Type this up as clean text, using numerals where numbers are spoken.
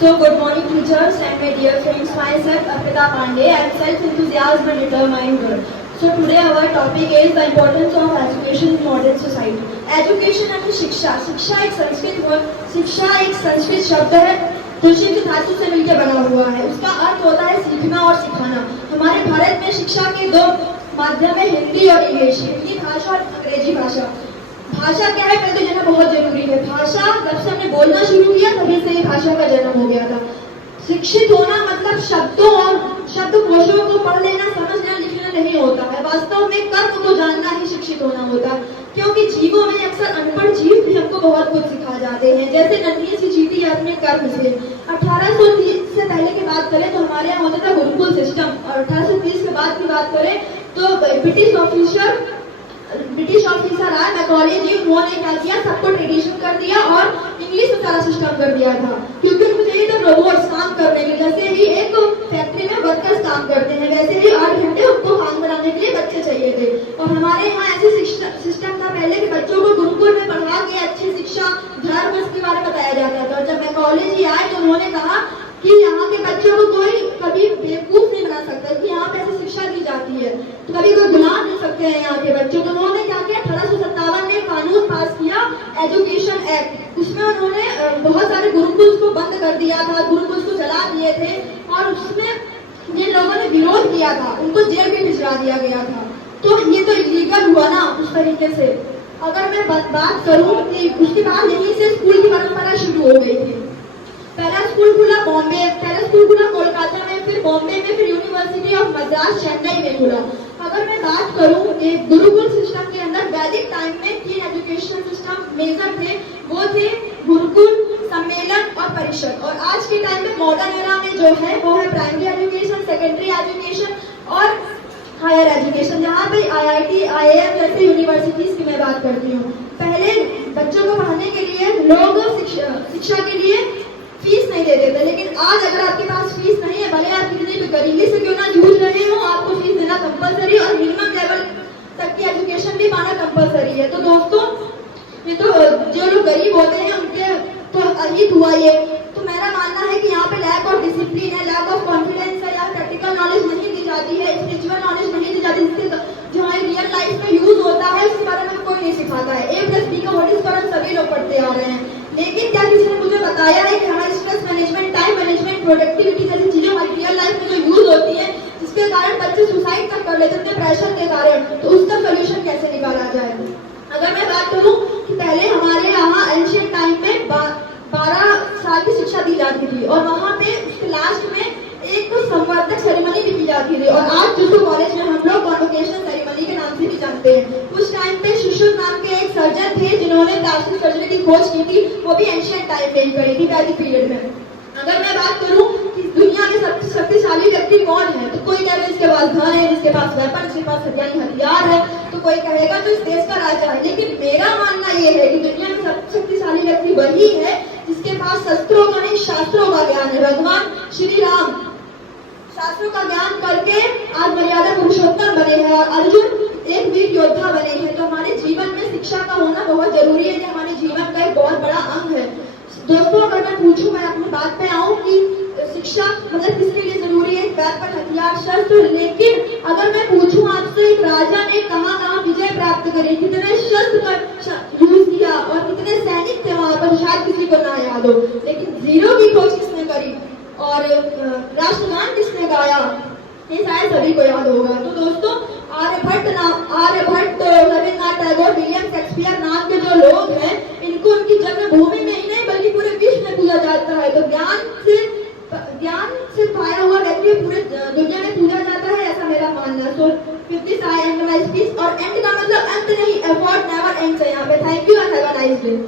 So good morning teachers and my dear friends, myself Arpita Pandey. I am self-enthusiasm and determined girl. So today our topic is the importance of education in modern society. Education and शिक्षा. शिक्षा एक संस्कृत शब्द है जो शिव धातु से मिलकर बना हुआ है। उसका अर्थ होता है सीखना और सिखाना। हमारे भारत में शिक्षा के दो माध्यम है, हिंदी और इंग्लिश। हिंदी भाषा और अंग्रेजी भाषा। भाषा क्या है पहले जानना बहुत जरूरी है। भाषा जब से हमने बोलना शुरू किया तभी से ही भाषा का जन्म हो गया था। शिक्षित होना मतलब शब्दों और शब्दकोशों को पढ़ लेना, समझना, लिखना नहीं होता है। वास्तव में कर्म को जानना ही शिक्षित होना होता है, क्योंकि जीवों में अक्सर अनपढ़ जीव भी हमको बहुत कुछ सिखा जाते हैं। जैसे नन्ही सी चींटी अपने कर्म से। 1830 से पहले की बात करें तो हमारे यहाँ होता था गुरुकुल सिस्टम, और 1830 के बाद की बात करें तो ब्रिटिश ऑफिसर आए मैकॉले जी। उन्होंने क्या किया, सबको ट्रेडिशन कर दिया और इंग्लिश में सारा सिस्टम कर दिया था, क्योंकि उनको चाहिए था रोबोट्स काम करने के लिए। जैसे ही एक फैक्ट्री में वर्कर्स काम करते हैं, वैसे ही 8 घंटे उनको काम बनाने के लिए बच्चे चाहिए थे। और हमारे यहाँ ऐसे सिस्टम था पहले कि बच्चों को गुरुकुल में पढ़ा के अच्छी शिक्षा, धर्म के बारे में बताया जाता था। और जब मैकॉले जी आए तो उन्होंने कहा कि यहाँ के बच्चों को कोई कभी बेवकूफ नहीं बना सकता, कि यहाँ पे ऐसी शिक्षा दी जाती है तो कभी कोई गुलाम नहीं सकते हैं यहाँ के बच्चों को। उन्होंने क्या किया, 1857 में कानून पास किया, एजुकेशन एक्ट। उसमें उन्होंने बहुत सारे गुरुकुल को बंद कर दिया था, गुरुकुल को जला दिए थे, और उसमें जिन लोगों ने विरोध किया था उनको जेल भी भिजवा दिया गया था। तो ये तो इलीगल हुआ ना उस तरीके से। अगर मैं बात करूँ कि उसके बाद यहीं से स्कूल की परंपरा शुरू हो गई थी। पहला स्कूल खुला कोलकाता में, फिर बॉम्बे में, फिर यूनिवर्सिटी ऑफ मद्रास चेन्नई में खुला। अगर मैं बात करूं कि गुरुकुल सिस्टम के अंदर वैदिक टाइम में 3 एजुकेशन सिस्टम मेजर थे, वो थे गुरुकुल, सम्मेलन और परिषद। और आज के टाइम में मॉडर्न एरा में जो है वो है प्राइमरी एजुकेशन, सेकेंडरी एजुकेशन और हायर एजुकेशन, जहाँ पे IIT, IIM जैसे यूनिवर्सिटीज की मैं बात करती हूँ। पहले बच्चों को पढ़ाने के लिए लोग शिक्षा के लिए फीस नहीं देते थे, लेकिन आज अगर आपके पास फीस नहीं है, भले आप कितनी भी गरीबी से क्यों ना जूझ रहे हो, आपको फीस देना कंपलसरी और मिनिमम लेवल तक की एजुकेशन भी पाना कंपलसरी है। तो दोस्तों, ये तो जो लोग गरीब होते हैं उनके तो अहित हुआ ये। तो मेरा मानना है कि यहाँ पे लैक ऑफ डिसिप्लिन है, लैक ऑफ कॉन्फिडेंस है, या प्रैक्टिकल नॉलेज नहीं दी जाती है, स्पिरिचुअल नॉलेज नहीं दी जाती, जिससे जो हमारी रियल लाइफ में यूज होता है उसके बारे में कोई नहीं सिखाता है। A+B का होल स्क्वायर सभी लोग पढ़ते आ रहे हैं, लेकिन क्या किसी ने मुझे बताया है कि हमारी stress management, time management, productivity जैसी चीजें हमारी रियल लाइफ में जो यूज होती है, जिसके कारण बच्चे सुसाइड तक कर लेते हैं प्रेशर के कारण, तो उसका सोल्यूशन कैसे निकाला जाए। अगर मैं बात करूं कि पहले हमारे यहाँ एंशिएंट टाइम में 12 साल की शिक्षा दी जाती थी, और वहाँ पे उसके लास्ट में एक संवर्धक सेरेमनी भी की जाती थी, और आज जिसको कॉलेज में हम लोग कॉन्वोकेशन सेरेमनी के नाम से भी जानते हैं। उस टाइम पे सुश्रुत नाम के एक सर्जन थे जिन्होंने प्लास्टिक सर्जरी की खोज की थी, वो भी एंशिएंट टाइम में ही करी थी, वैदिक पीरियड में। अगर मैं बात करूं कि दुनिया के सबसे शक्तिशाली व्यक्ति कौन है, तो कोई कहेगा इसके पास धन है, इसके पास वेपन, इसके पास हथियार है, तो कोई कहेगा तो इस देश का राजा है। लेकिन मेरा मानना ये है कि दुनिया में सबसे शक्तिशाली व्यक्ति वही है जिसके पास शस्त्रों का नहीं, शास्त्रों का ज्ञान है। भगवान श्री राम शास्त्रों का ज्ञान करके आज मर्यादा पुरुषोत्तम बने हैं, और अर्जुन एक वीर योद्धा बने हैं। तो हमारे जीवन में शिक्षा का होना बहुत जरूरी है, ये हमारे जीवन का एक बहुत बड़ा अंग है। दोस्तों, अगर मैं पूछूं, मैं अपनी बात पे आऊं कि शिक्षा मतलब किसके लिए जरूरी है, वेपन, हथियार, शस्त्र, लेकिन अगर मैं पूछूं आपसे, एक राजा ने कहाँ विजय प्राप्त करी, कितने शस्त्र का यूज किया और कितने सैनिक थे वहां पर, शायद किसी को ना याद हो, लेकिन जीरो की खोज किसने करी और राष्ट्रगान किसने गाया, ये शायद सभी को याद होगा। तो दोस्तों, आर्यभट्ट, रविन्द्रनाथ टैगोर, विलियम शेक्सपियर नाम के जो लोग हैं, इनको उनकी जन्मभूमि में ही नहीं बल्कि पूरे विश्व में पूजा जाता है। तो ज्ञान से पाया हुआ व्यक्ति पूरे दुनिया में पूजा जाता है, ऐसा मेरा मानना है। So with this I and my speech, और एंड का मतलब अंत नहीं, एफर्ट नेवर एंड्स है यहाँ पे। Thank you and have a nice day.